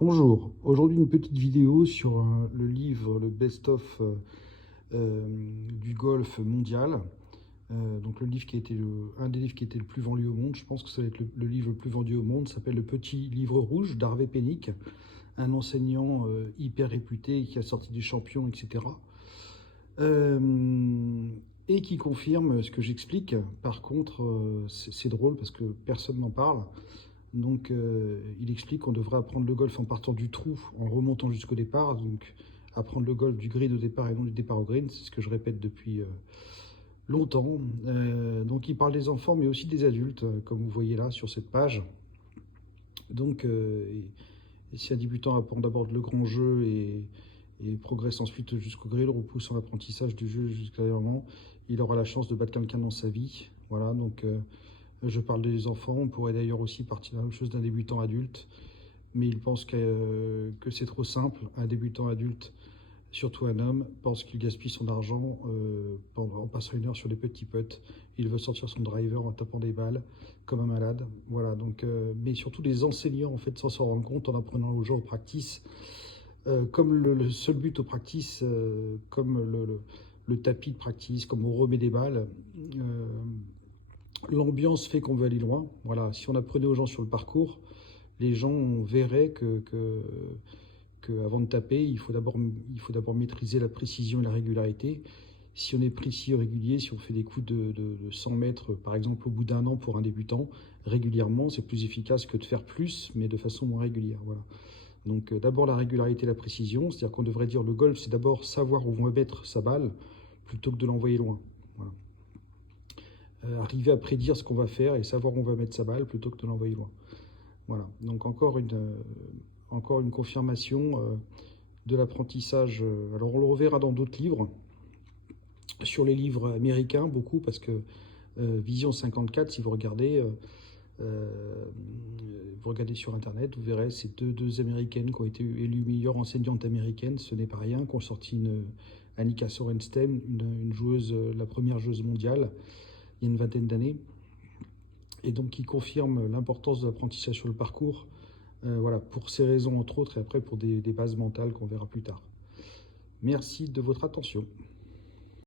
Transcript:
Bonjour, aujourd'hui une petite vidéo sur le livre, le best-of du golf mondial. Donc le livre qui a été un des livres qui était le plus vendu au monde, je pense que ça va être le livre le plus vendu au monde, s'appelle Le Petit Livre Rouge d'Harvey Penick, un enseignant hyper réputé qui a sorti des champions, etc. Euh, et qui confirme ce que j'explique. Par contre, c'est drôle parce que personne n'en parle. Donc, il explique qu'on devrait apprendre le golf en partant du trou, en remontant jusqu'au départ. Donc, apprendre le golf du green au départ et non du départ au green, c'est ce que je répète depuis longtemps. Donc, il parle des enfants, mais aussi des adultes, comme vous voyez là sur cette page. Donc, et si un débutant apprend d'abord le grand jeu et progresse ensuite jusqu'au green, repousse son apprentissage du jeu jusqu'à moment, il aura la chance de battre quelqu'un dans sa vie. Voilà, donc je parle des enfants, on pourrait d'ailleurs aussi partir de la même chose d'un débutant adulte, mais il pense que c'est trop simple. Un débutant adulte, surtout un homme, pense qu'il gaspille son argent en passant une heure sur des petits putts. Il veut sortir son driver en tapant des balles comme un malade. Voilà, donc, mais surtout les enseignants en fait sans s'en rendre compte en apprenant aux gens au practice. Comme le seul but au practice, comme le tapis de practice, comme on remet des balles, l'ambiance fait qu'on veut aller loin. Voilà, si on apprenait aux gens sur le parcours, les gens verraient que avant de taper, il faut d'abord maîtriser la précision et la régularité. Si on est précis et régulier, si on fait des coups de 100 mètres, par exemple, au bout d'un an pour un débutant, régulièrement, c'est plus efficace que de faire plus, mais de façon moins régulière. Voilà. Donc d'abord la régularité et la précision, c'est-à-dire qu'on devrait dire le golf, c'est d'abord savoir où on va mettre sa balle plutôt que de l'envoyer loin. Voilà. Arriver à prédire ce qu'on va faire et savoir où on va mettre sa balle plutôt que de l'envoyer loin. Voilà, donc encore une confirmation de l'apprentissage. Alors on le reverra dans d'autres livres, sur les livres américains beaucoup, parce que Vision 54, si vous regardez sur Internet, vous verrez ces deux Américaines qui ont été élues meilleures enseignantes américaines, ce n'est pas rien, qui ont sorti Annika Sorenstam, une joueuse, la première joueuse mondiale, il y a une vingtaine d'années, et donc qui confirme l'importance de l'apprentissage sur le parcours, voilà, pour ces raisons entre autres, et après pour des bases mentales qu'on verra plus tard. Merci de votre attention.